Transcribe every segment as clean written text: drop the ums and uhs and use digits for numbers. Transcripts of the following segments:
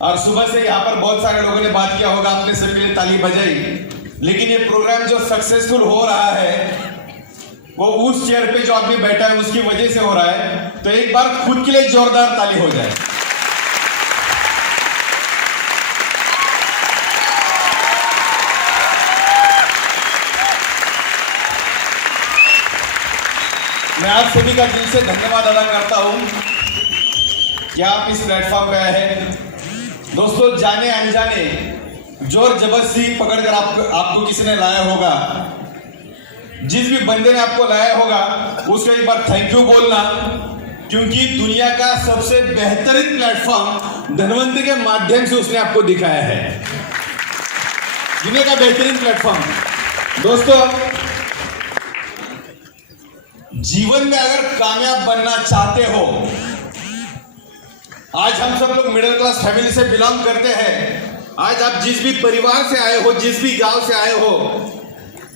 और सुबह से यहाँ पर बहुत सारे लोगों ने बात किया होगा, आपने सबके लिए ताली बजाई। लेकिन ये प्रोग्राम जो सक्सेसफुल हो रहा है वो उस चेयर पे जो आदमी बैठा है उसकी वजह से हो रहा है। तो एक बार खुद के लिए जोरदार ताली हो जाए। मैं आप सभी का दिल से धन्यवाद अदा करता हूं कि आप इस प्लेटफॉर्म पे आए हैं। दोस्तों, जाने अनजाने जोर जबरदस्ती पकड़कर आपको किसी ने लाया होगा, जिस भी बंदे ने आपको लाया होगा उसको एक बार थैंक यू बोलना, क्योंकि दुनिया का सबसे बेहतरीन प्लेटफॉर्म धनवंतरी के माध्यम से उसने आपको दिखाया है। दुनिया का बेहतरीन प्लेटफॉर्म। दोस्तों, जीवन में अगर कामयाब बनना चाहते हो, आज हम सब लोग मिडिल क्लास फैमिली से बिलोंग करते हैं। आज आप जिस भी परिवार से आए हो, जिस भी गांव से आए हो,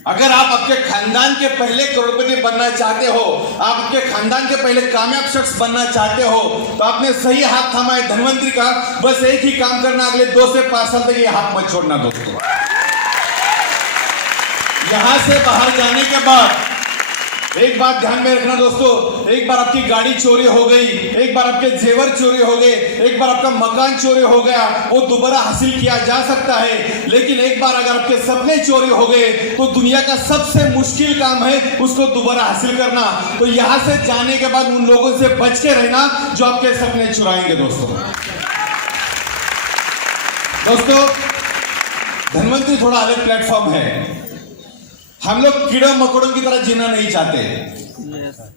अगर आप आपके खानदान के पहले करोड़पति बनना चाहते हो, आप आपके खानदान के पहले कामयाब शख्स बनना चाहते हो, तो आपने सही हाथ थामा है धनवंतरी का। बस एक ही काम करना, अगले 2 से 5 साल तक ये हाथ मत छोड़ना। दोस्तों, यहां से बाहर जाने के बाद एक बात ध्यान में रखना दोस्तों, एक बार आपकी गाड़ी चोरी हो गई, एक बार आपके जेवर चोरी हो गए, एक बार आपका मकान चोरी हो गया, वो दोबारा हासिल किया जा सकता है। लेकिन एक बार अगर आपके सपने चोरी हो गए तो दुनिया का सबसे मुश्किल काम है उसको दोबारा हासिल करना। तो यहां से जाने के बाद उन लोगों से बच के रहना जो आपके सपने चुराएंगे। दोस्तों, धनवंतरी थोड़ा अलग प्लेटफॉर्म है। हम लोग कीड़े मकोड़ों की तरह जीना नहीं चाहते।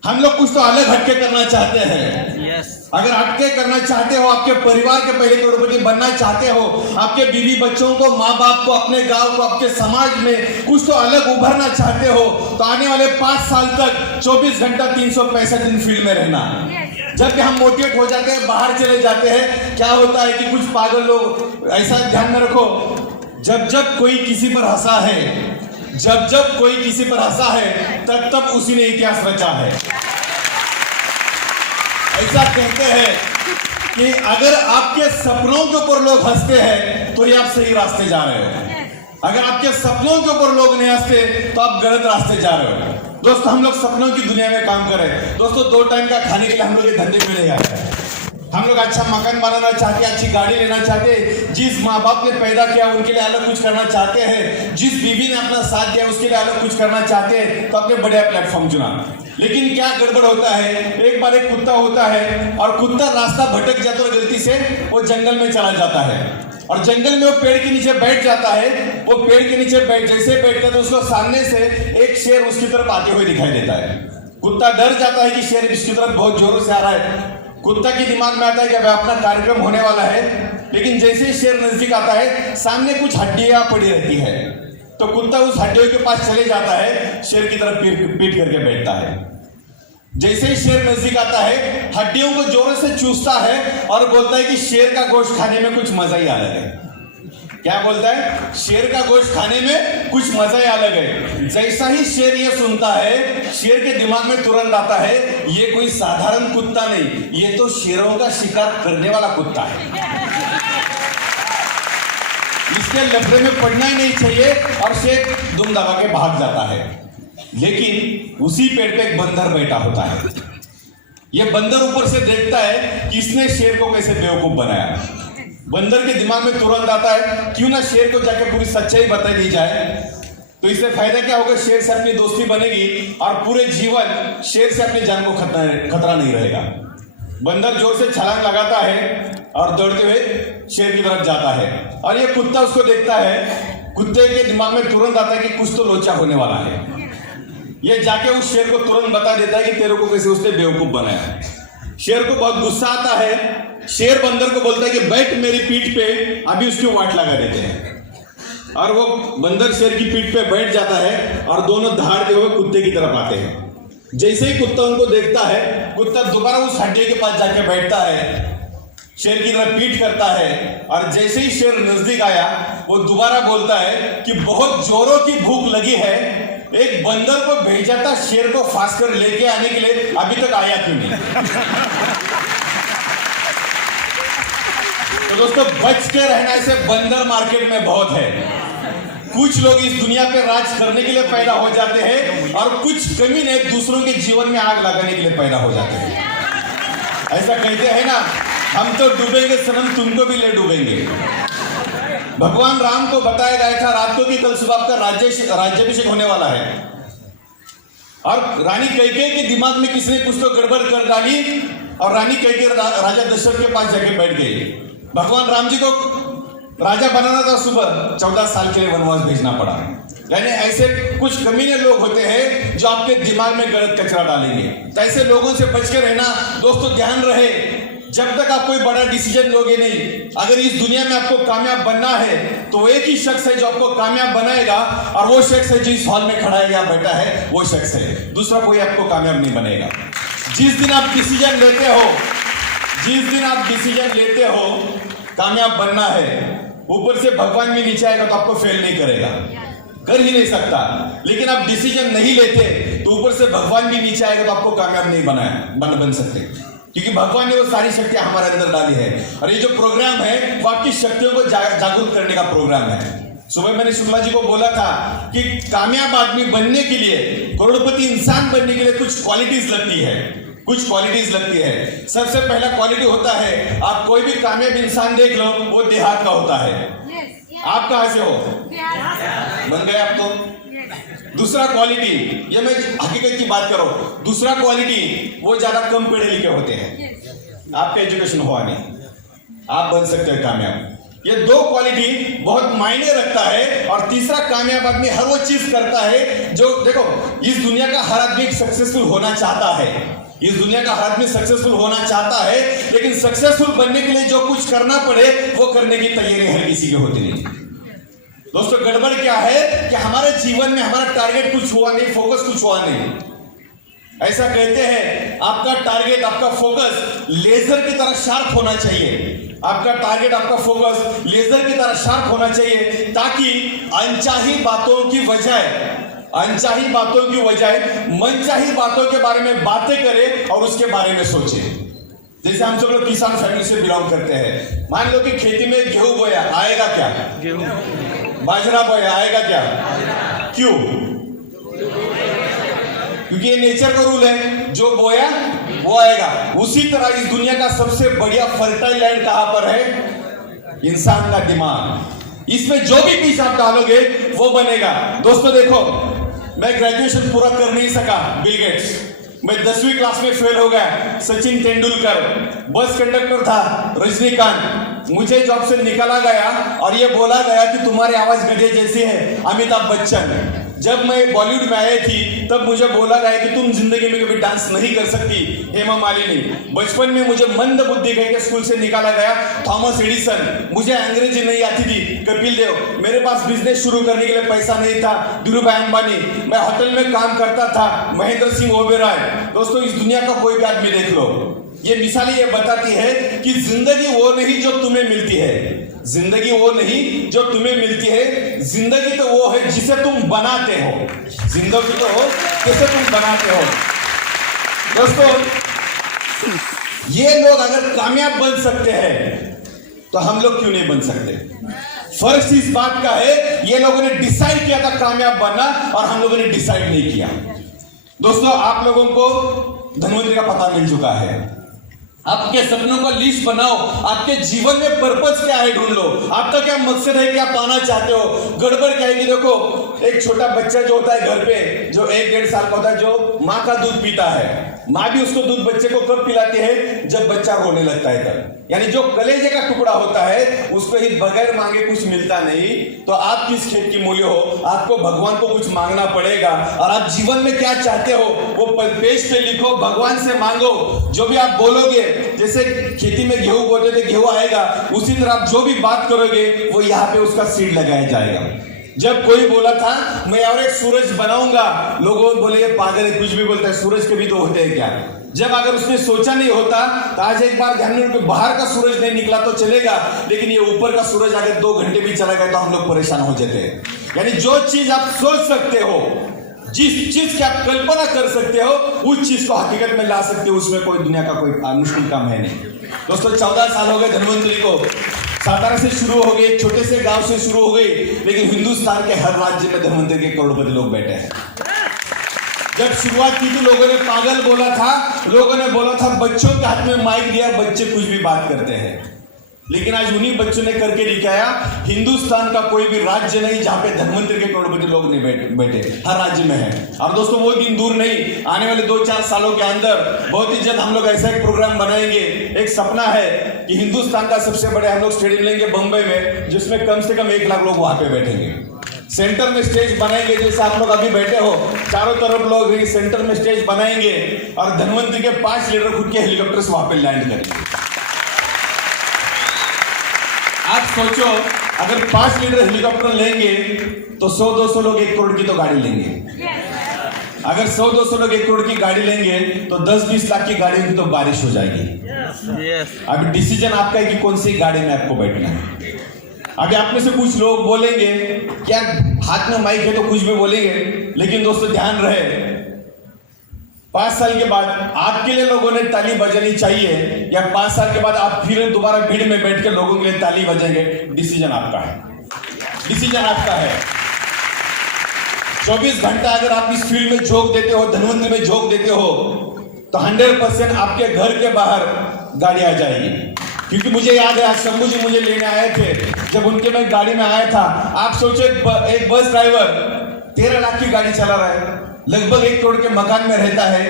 हम लोग कुछ तो अलग हटके करना चाहते हैं। अगर हटके करना चाहते हो, आपके परिवार के पहले करोड़पति बनना चाहते हो, आपके बीवी बच्चों को, माँ बाप को, अपने गांव को, आपके समाज में कुछ तो अलग उभरना चाहते हो, तो आने वाले 5 साल तक 24 घंटा 365 दिन फील्ड में रहना। जब भी हम मोटिवेट हो जाते हैं, बाहर चले जाते हैं, क्या होता है कि कुछ पागल लोग, ऐसा ध्यान में रखो, जब जब कोई किसी पर हंसा है, जब जब कोई किसी पर हंसा है, तब तब उसी ने इतिहास रचा है। ऐसा कहते हैं कि अगर आपके सपनों के ऊपर लोग हंसते हैं तो ये आप सही रास्ते जा रहे हो। अगर आपके सपनों के ऊपर लोग नहीं हंसते तो आप गलत रास्ते जा रहे हो। दोस्तों, हम लोग सपनों की दुनिया में काम करें। दोस्तों, 2 टाइम का खाने के लिए हम लोग ये धंधे में नहीं आए हैं। हम लोग अच्छा मकान बनाना चाहते हैं, अच्छी गाड़ी लेना चाहते हैं, जिस माँ बाप ने पैदा किया उनके लिए अलग कुछ करना चाहते हैं, जिस बीवी ने अपना साथ दिया उसके लिए अलग कुछ करना चाहते हैं, तो आपने बढ़िया प्लेटफॉर्म चुना। लेकिन क्या गड़बड़ होता है, एक बार एक कुत्ता होता है और कुत्ता रास्ता भटक जाता है, गलती से वो जंगल में चला जाता है और जंगल में वो पेड़ के नीचे बैठ जाता है। वो पेड़ के नीचे जैसे बैठता है तो उसको सामने से एक शेर उसकी तरफ आते हुए दिखाई देता है। कुत्ता डर जाता है कि शेर इसकी तरफ बहुत जोरों से आ रहा है। कुत्ता के दिमाग में आता है कि अब अपना कार्यक्रम होने वाला है, लेकिन जैसे ही शेर नजदीक आता है, सामने कुछ हड्डियां पड़ी रहती है, तो कुत्ता उस हड्डियों के पास चले जाता है, शेर की तरफ पीट करके बैठता है। जैसे ही शेर नजदीक आता है, हड्डियों को जोरों से चूसता है और बोलता है कि शेर का गोश्त खाने में कुछ मजा ही अलग है। क्या बोलता है? शेर का गोश्त खाने में कुछ मजा ही अलग है। जैसा ही शेर ये सुनता है, शेर के दिमाग में तुरंत आता है, ये कोई साधारण कुत्ता नहीं, ये तो शेरों का शिकार करने वाला कुत्ता है, इसके लफड़े में पड़ना ही नहीं चाहिए, और शेर दुम दबा के भाग जाता है। लेकिन उसी पेड़ पे एक बंदर बैठा होता है। ये बंदर ऊपर से देखता है कि इसने शेर को कैसे बेवकूफ बनाया। बंदर के दिमाग में तुरंत आता है, क्यों ना शेर को जाके पूरी सच्चाई बता दी जाए, तो इससे फायदा क्या होगा, शेर से अपनी दोस्ती बनेगी और पूरे जीवन शेर से अपनी जान को खतरा नहीं रहेगा। बंदर जोर से छलांग लगाता है और दौड़ते हुए शेर की तरफ जाता है, और ये कुत्ता उसको देखता है। कुत्ते के दिमाग में तुरंत आता है कि कुछ तो लोचा होने वाला है। ये जाके उस शेर को तुरंत बता देता है कि तेरे को कैसे उसने बेवकूफ बनाया। शेर को बहुत गुस्सा आता है। शेर बंदर को बोलता है कि बैठ मेरी पीठ पे, अभी उसकी वाट लगा देते हैं। और वो बंदर शेर की पीठ पे बैठ जाता है और दोनों दहाड़ते हुए कुत्ते की तरफ आते हैं। जैसे ही कुत्ता उनको देखता है, कुत्ता दोबारा उस हड्डी के पास जाके बैठता है, शेर की तरफ पीठ करता है, और जैसे ही शेर नजदीक आया, वो दोबारा बोलता है कि बहुत जोरों की भूख लगी है, एक बंदर को भेजा था शेर को फांस कर लेके आने के लिए, अभी तक आया क्यों नहीं? तो दोस्तों बच के रहना, ऐसे बंदर मार्केट में बहुत है। कुछ लोग इस दुनिया पे राज करने के लिए पैदा हो जाते हैं और कुछ कमीने दूसरों के जीवन में आग लगाने के लिए पैदा हो जाते हैं। ऐसा कहते हैं ना, हम तो डूबेंगे सनम, तुमको भी ले डूबेंगे। भगवान राम को बताया गया था रात को कि कल सुबह आपका राज्याभिषेक होने वाला है, और रानी कैकेयी के दिमाग में किसने कुछ तो गड़बड़ कर डाली और रानी कैकेयी राजा दशरथ के पास जाके बैठ गई। भगवान राम जी को राजा बनाना था, सुबह 14 साल के लिए वनवास भेजना पड़ा। यानी ऐसे कुछ कमीने लोग होते हैं जो आपके दिमाग में गलत कचरा डालेंगे। तो ऐसे लोगों से बच के रहना। दोस्तों ध्यान रहे, जब तक आप कोई बड़ा डिसीजन लोगे नहीं, अगर इस दुनिया में आपको कामयाब बनना है तो एक ही शख्स है जो आपको कामयाब बनाएगा, और वो शख्स है जो इस हॉल में खड़ा है या बैठा है, वो शख्स है। दूसरा कोई आपको कामयाब नहीं बनेगा। जिस दिन आप डिसीजन लेते हो कामयाब बनना है, ऊपर से भगवान भी नीचे आएगा तो आपको फेल नहीं करेगा, कर ही नहीं सकता। लेकिन आप डिसीजन नहीं लेते तो ऊपर से भगवान भी नीचे आएगा तो आपको कामयाब नहीं बन सकते, क्योंकि भगवान ने वो सारी शक्तियां हमारे अंदर डाली है। और ये जो प्रोग्राम है वो आपकी शक्तियों को जागरूक करने का प्रोग्राम है। सुबह मैंने शुक्ला जी को बोला था कि कामयाब आदमी बनने के लिए, करोड़पति इंसान बनने के लिए कुछ क्वालिटीज लगती है। सबसे पहला क्वालिटी होता है, आप कोई भी कामयाब इंसान देख लो, वो देहात का होता है। आप कहां से हो? बन गए आप तो। दूसरा क्वालिटी, ये मैं हकीकत की बात करूं, दूसरा क्वालिटी, वो ज्यादा कम पढ़े लिखे होते हैं। आपका एजुकेशन हुआ नहीं, आप बन सकते हैं कामयाब। ये दो क्वालिटी बहुत मायने रखता है। और तीसरा, कामयाब आदमी हर वो चीज करता है जो, देखो, इस दुनिया का हर आदमी सक्सेसफुल होना चाहता है। लेकिन सक्सेसफुल बनने के लिए जो कुछ करना पड़े वो करने की तैयारी हर किसी की होती नहीं। दोस्तों गड़बड़ क्या है कि हमारे जीवन में हमारा टारगेट कुछ हुआ नहीं, फोकस कुछ हुआ नहीं। ऐसा कहते हैं आपका टारगेट, आपका फोकस लेजर की तरह शार्प होना चाहिए। आपका टारगेट, आपका फोकस लेजर की तरह शार्प होना चाहिए, ताकि अनचाही बातों की बजाय मनचाही बातों के बारे में बातें करें और उसके बारे में सोचे। जैसे हम सब लोग किसान फैमिली से बिलोंग करते हैं। मान लो कि खेती में गेहूं बोया, आएगा क्या? गेहूं। बाजरा बोया, आएगा क्या? क्यों? क्योंकि ये नेचर का रूल है, जो बोया वो आएगा। उसी तरह इस दुनिया का सबसे बढ़िया फर्टाइल लैंड कहां पर है? इंसान का दिमाग। इसमें जो भी बीज आप डालोगे वो बनेगा। दोस्तों देखो, मैं ग्रेजुएशन पूरा कर नहीं सका, बिल गेट्स। मैं 10वीं क्लास में फेल हो गया, सचिन तेंदुलकर। बस कंडक्टर था रजनीकांत। मुझे जॉब से निकाला गया और ये बोला गया कि तुम्हारी आवाज गधे जैसी है, अमिताभ बच्चन। जब मैं बॉलीवुड में आई थी तब मुझे बोला गया कि तुम जिंदगी में कभी डांस नहीं कर सकती, हेमा मालिनी। बचपन में मुझे मंद बुद्धि कह के स्कूल से निकाला गया, थॉमस एडिसन। मुझे अंग्रेजी नहीं आती थी, कपिल देव। मेरे पास बिजनेस शुरू करने के लिए पैसा नहीं था, धीरूभाई अंबानी। मैं होटल में काम करता था, महेंद्र सिंह ओबेरॉय। दोस्तों इस दुनिया का कोई भी आदमी देख लो, ये मिसालें ये बताती है कि जिंदगी वो नहीं जो तुम्हें मिलती है। जिंदगी तो वो है जिसे तुम बनाते हो। दोस्तों ये लोग अगर कामयाब बन सकते हैं तो हम लोग क्यों नहीं बन सकते? फर्क इस बात का है, ये लोगों ने डिसाइड किया था कामयाब बनना और हम लोगों ने डिसाइड नहीं किया। दोस्तों आप लोगों को धनवंतरी का पता मिल चुका है। आपके सपनों का लिस्ट बनाओ, आपके जीवन में पर्पस क्या है ढूंढ लो, आपका क्या मकसद है, क्या पाना चाहते हो। गड़बड़ क्या है कि देखो, एक छोटा बच्चा जो होता है घर पे, जो 1-1.5 साल का होता है, जो माँ का दूध पीता है, माँ भी उसको दूध बच्चे को कब पिलाती है? जब बच्चा रोने लगता है तब। यानी जो कलेजे का टुकड़ा होता है उसको ही बगैर मांगे कुछ मिलता नहीं। तो आप किस खेत की मूल्य हो? आपको भगवान को कुछ मांगना पड़ेगा। और आप जीवन में क्या चाहते हो वो पेज पे लिखो, भगवान से मांगो। जो भी आप बोलोगे, जैसे खेती में गेहूं बोते थे गेहूं आएगा, उसी तरह आप जो भी बात करोगे वो यहाँ पे उसका सीड लगाया जाएगा। जब कोई बोला था मैं और एक सूरज बनाऊंगा, लोगों बोले ये पागल है, कुछ भी बोलता है, सूरज के भी तो होते हैं क्या? जब अगर उसने सोचा नहीं होता तो आज एक बार ध्यान में, बाहर का सूरज नहीं निकला तो चलेगा, लेकिन ये ऊपर का सूरज अगर 2 घंटे भी चला गया तो हम लोग परेशान हो जाते हैं। यानी जो चीज आप सोच सकते हो, जिस चीज की आप कल्पना कर सकते हो, उस चीज को हकीकत में ला सकते हो। उसमें कोई दुनिया का कोई मुश्किल काम है नहीं। दोस्तों 14 साल हो गए धनवंतरी को। सातारा से शुरू हो गई, एक छोटे से गांव से शुरू हो गई, लेकिन हिंदुस्तान के हर राज्य में धनवंतरी के करोड़पति लोग बैठे हैं। जब शुरुआत की थी लोगों ने पागल बोला था, लोगों ने बोला था बच्चों के हाथ में माइक दिया, बच्चे कुछ भी बात करते हैं। लेकिन आज उन्हीं बच्चों ने करके दिखाया, हिंदुस्तान का कोई भी राज्य नहीं जहां पे धनवंतरी के करोड़पति लोग नहीं बैठे, हर राज्य में है। और दोस्तों वो दिन दूर नहीं, आने वाले 2-4 सालों के अंदर बहुत ही जल्द हम लोग ऐसा एक प्रोग्राम बनाएंगे। एक सपना है कि हिंदुस्तान का सबसे बड़े हम लोग स्टेडियम लेंगे बंबई में, जिसमें कम से कम 1 लाख लोग वहां पे बैठेंगे। सेंटर में स्टेज बनाएंगे, जैसे आप लोग अभी बैठे हो, चारों तरफ लोग सेंटर में स्टेज बनाएंगे और धनवंतरी के 5 लीडर खुद के हेलीकॉप्टर से वहां पे लैंड करेंगे। आप सोचो, अगर 5 लीटर हेलीकॉप्टर लेंगे तो 100-200 लोग 1 करोड़ की तो गाड़ी लेंगे। अगर 100-200 लोग 1 करोड़ की गाड़ी लेंगे तो 10-20 लाख की गाड़ी की तो बारिश हो जाएगी। अभी डिसीजन आपका है कि कौन सी गाड़ी में आपको बैठना है। अभी आप में से कुछ लोग बोलेंगे क्या हाथ में माइक है तो कुछ भी बोलेंगे, लेकिन दोस्तों ध्यान रहे, 5 साल के बाद आपके लिए लोगों ने ताली बजानी चाहिए या 5 साल के बाद आप फिर दोबारा भीड़ में बैठ के लोगों के लिए ताली बजाएंगे, डिसीजन आपका है। डिसीजन आपका है। 24 घंटा अगर आप इस फील्ड में झोंक देते हो, धनवंतरी में झोंक देते हो, तो 100% आपके घर के बाहर गाड़ी आ जाएगी। क्योंकि मुझे याद है, आज शंभू जी मुझे लेने आए थे, जब उनके मैं गाड़ी में आया था, आप सोचे एक बस ड्राइवर 13 लाख की गाड़ी चला रहा है, लगभग 1 करोड़ के मकान में रहता है।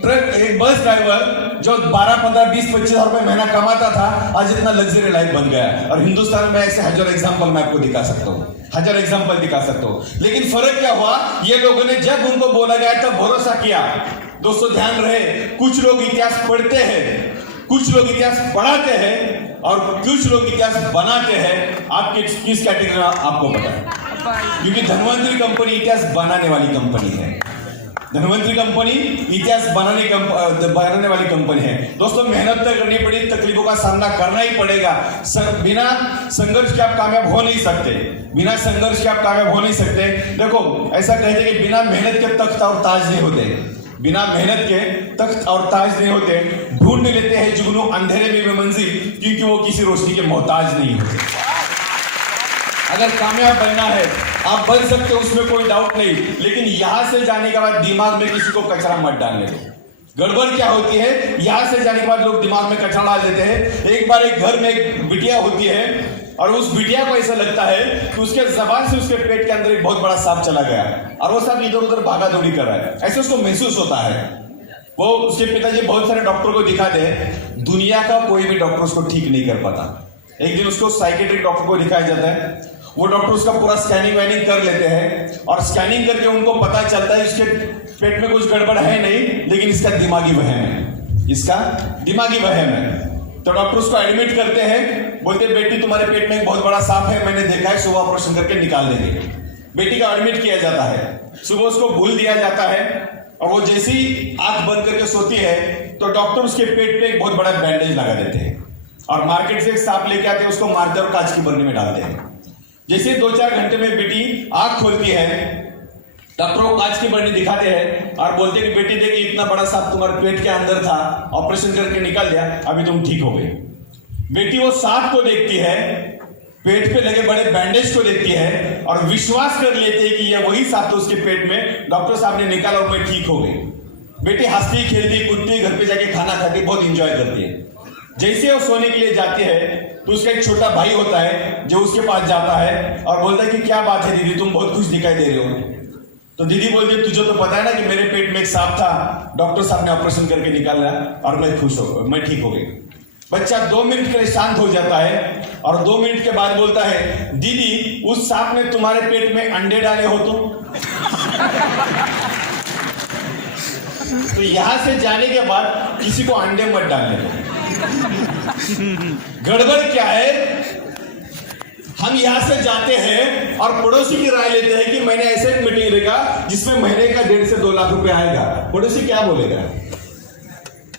ट्रक एक बस ड्राइवर जो 12, 15, 20, 25 हजार रुपए महीना कमाता था, आज इतना लग्जरी लाइफ बन गया। और हिंदुस्तान में ऐसे हजारों एग्जाम्पल मैं आपको दिखा सकता हूँ, हजारों एग्जाम्पल दिखा सकता हूँ। लेकिन फर्क क्या हुआ, ये लोगों ने जब उनको बोला गया तब भरोसा किया। दोस्तों ध्यान रहे, कुछ लोग इतिहास पढ़ते हैं, कुछ लोग इतिहास पढ़ाते हैं और कुछ लोग इतिहास बनाते हैं। आपके किस कैटेगरी में आपको पता है? क्योंकि धनवंतरी कंपनी इतिहास बनाने वाली कंपनी है। धनवंतरी कंपनी इतिहास बनाने वाली कंपनी है। दोस्तों मेहनत तो करनी पड़ी, तकलीफों का सामना करना ही पड़ेगा। बिना संघर्ष के आप कामयाब हो नहीं सकते, बिना संघर्ष के आप कामयाब हो नहीं सकते। देखो ऐसा कहते हैं कि बिना मेहनत के तख्त और ताज नहीं होते, बिना मेहनत के तख्त और ताज नहीं होते। ढूंढ लेते हैं जुगनू अंधेरे में भी मंजिल, क्योंकि वो किसी रोशनी के मोहताज नहीं होते। अगर कामयाब बनना है आप बन सकते हो, उसमें कोई डाउट नहीं, लेकिन यहां से जाने के बाद दिमाग में किसी को कचरा मत डालने दो। गड़बड़ क्या होती है, यहां से जाने के बाद लोग दिमाग में कचरा डाल देते हैं। एक बार एक घर में एक बिटिया होती है और उस बिटिया को ऐसा लगता है कि उसके जबान से उसके पेट के अंदर एक बहुत बड़ा सांप चला गया और वो सांप इधर उधर भागा दौड़ी कर रहा है, ऐसे उसको महसूस होता है। वो उसके पिताजी बहुत सारे डॉक्टर को दिखाते हैं, दुनिया का कोई भी डॉक्टर उसको ठीक नहीं कर पाता। एक दिन उसको साइकेट्रिक डॉक्टर को दिखाया जाता है, वो डॉक्टर उसका पूरा स्कैनिंग वैनिंग कर लेते हैं और स्कैनिंग करके उनको पता चलता है इसके पेट में कुछ गड़बड़ है नहीं, लेकिन इसका दिमागी वहम है, इसका दिमागी वहम है। तो डॉक्टर उसको एडमिट करते हैं, बोलते हैं बेटी तुम्हारे पेट में एक बहुत बड़ा सांप है, मैंने देखा है, सुबह ऑपरेशन करके निकाल देंगे। बेटी का एडमिट किया जाता है, सुबह उसको भूल दिया जाता है और वो जैसी आंख बंद करके सोती है तो डॉक्टर उसके पेट पे एक बहुत बड़ा बैंडेज लगा देते हैं और मार्केट से एक सांप लेके आते हैं, उसको मारते और कांच की बरनी में डालते हैं। जैसे 2-4 घंटे में बेटी आंख खोलती है, डॉक्टर को कांच की बरनी दिखाते हैं और बोलते हैं कि बेटी देखिए इतना बड़ा सांप तुम्हारे पेट के अंदर था, ऑपरेशन करके निकाल दिया, अभी तुम ठीक हो गई। बेटी वो सांप को देखती है, पेट पे लगे बड़े बैंडेज को देखती है और विश्वास कर लेते हैं कि ये वही सांप तो उसके पेट में डॉक्टर साहब ने निकाला और मैं ठीक हो गई। बेटी हंसती खेलती कूदती, घर पे जाके खाना खाती, बहुत इंजॉय करती है। जैसे वो सोने के लिए जाती है तो उसका एक छोटा भाई होता है जो उसके पास जाता है और बोलता है कि क्या बात है दीदी, तुम बहुत खुश दिखाई दे रहे हो। तो दीदी बोलती है तुझे तो पता है ना कि मेरे पेट में एक सांप था, डॉक्टर साहब ने ऑपरेशन करके निकाला और मैं ठीक हो गई। बच्चा 2 मिनट के लिए शांत हो जाता है और 2 मिनट के बाद बोलता है दीदी उस सांप ने तुम्हारे पेट में अंडे डाले हो तो यहां से जाने के बाद किसी को अंडे मत डालने दो। गड़बड़ क्या है, हम यहां से जाते हैं और पड़ोसी की राय लेते हैं कि मैंने ऐसे एक मीटिंग रखा जिसमें महीने का 1.5 से 2 लाख रुपए आएगा। पड़ोसी क्या बोलेगा?